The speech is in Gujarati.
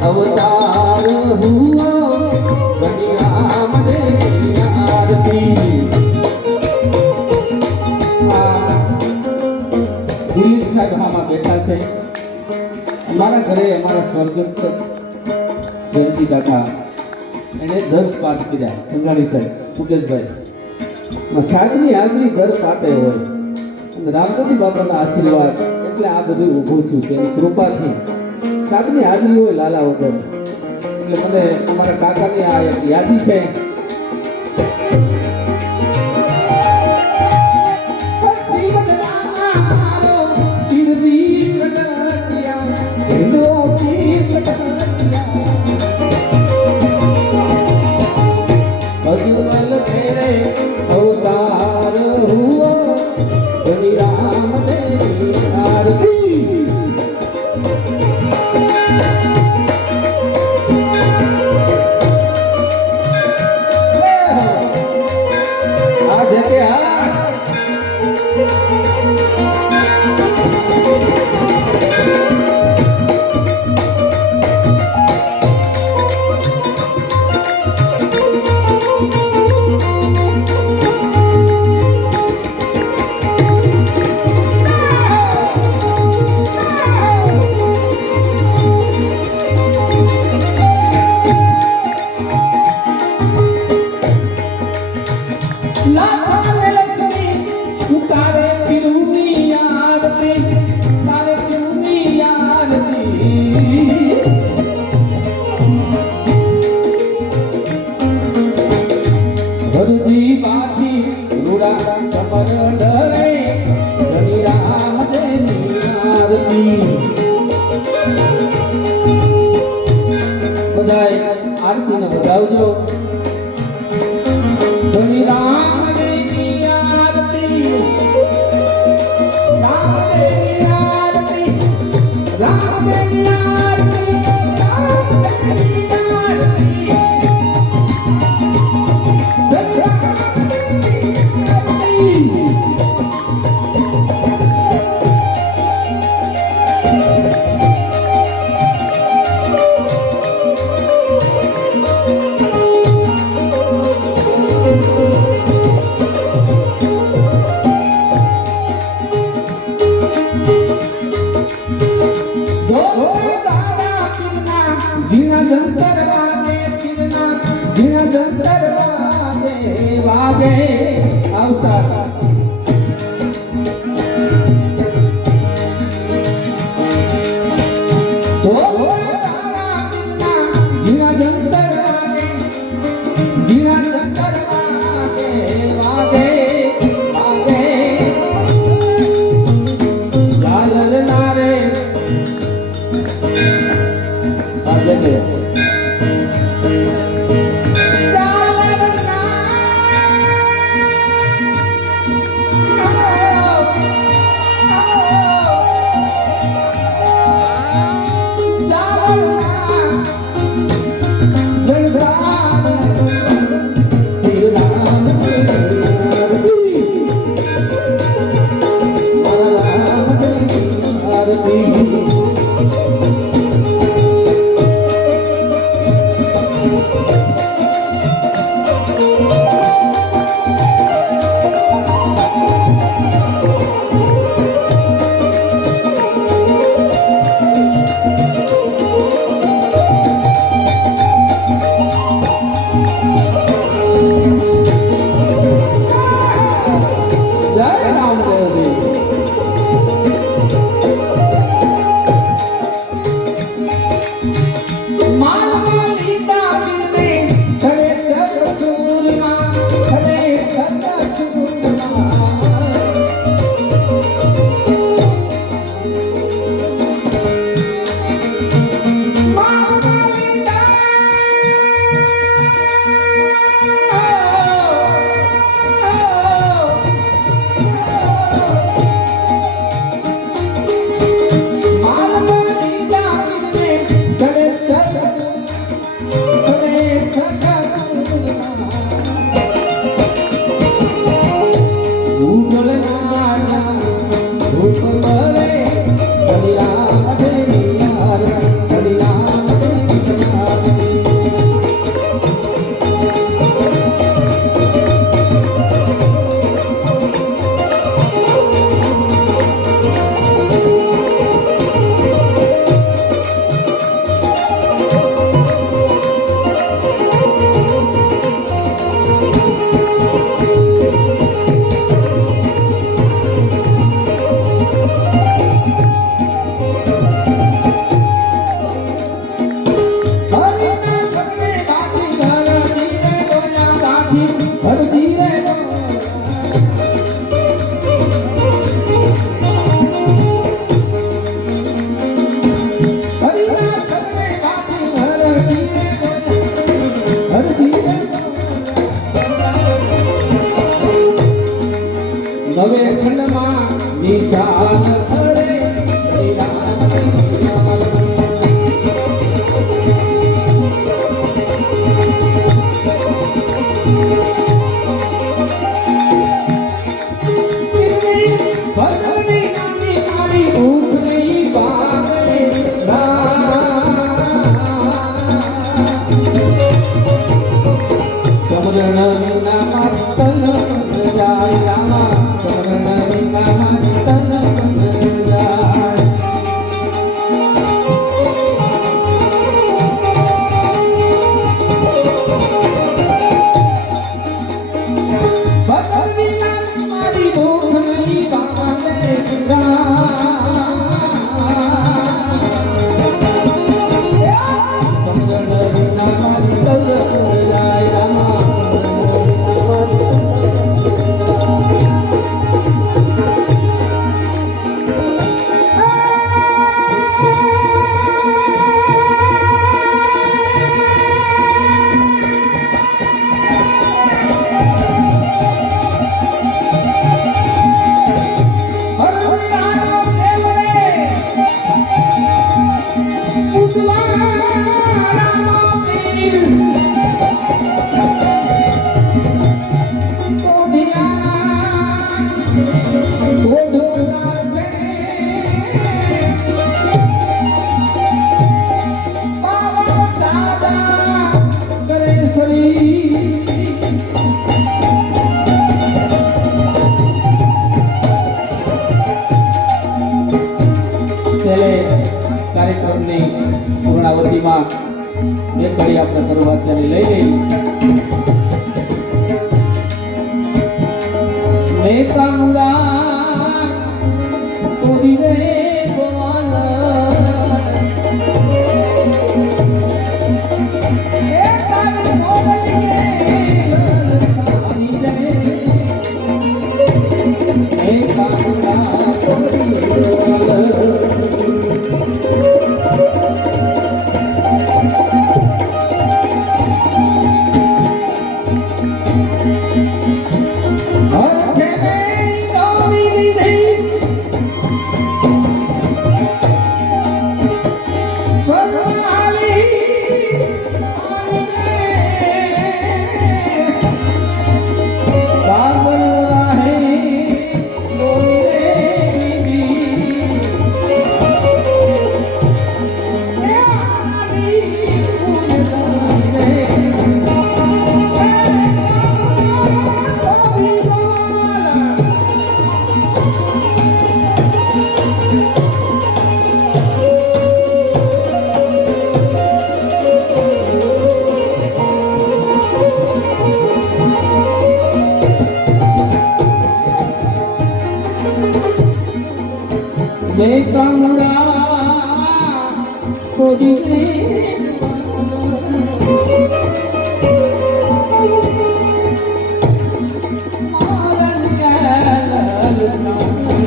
અવતાર હુઆ બનિયા મને આરતી દિલીપ સાહેબ આમાં બેઠા છે અમારા ઘરે અમારા સ્વર્ગસ્થ જયંતિ કાકા એને દસ પાઠ કર્યા સંઘાણી સાહેબ મુકેશભાઈ સાહેબની હાજરી દર પાટે હોય અને બાપાના આશીર્વાદ એટલે આ બધું ઊભું છું છે કૃપાથી સાહેબની હાજરી હોય લાલા વગર. એટલે મને અમારા કાકાની આ યાદી છે. આ વાગે વાગે. மாணவ આપણે શરૂઆત કરી લઈ લઈ la la la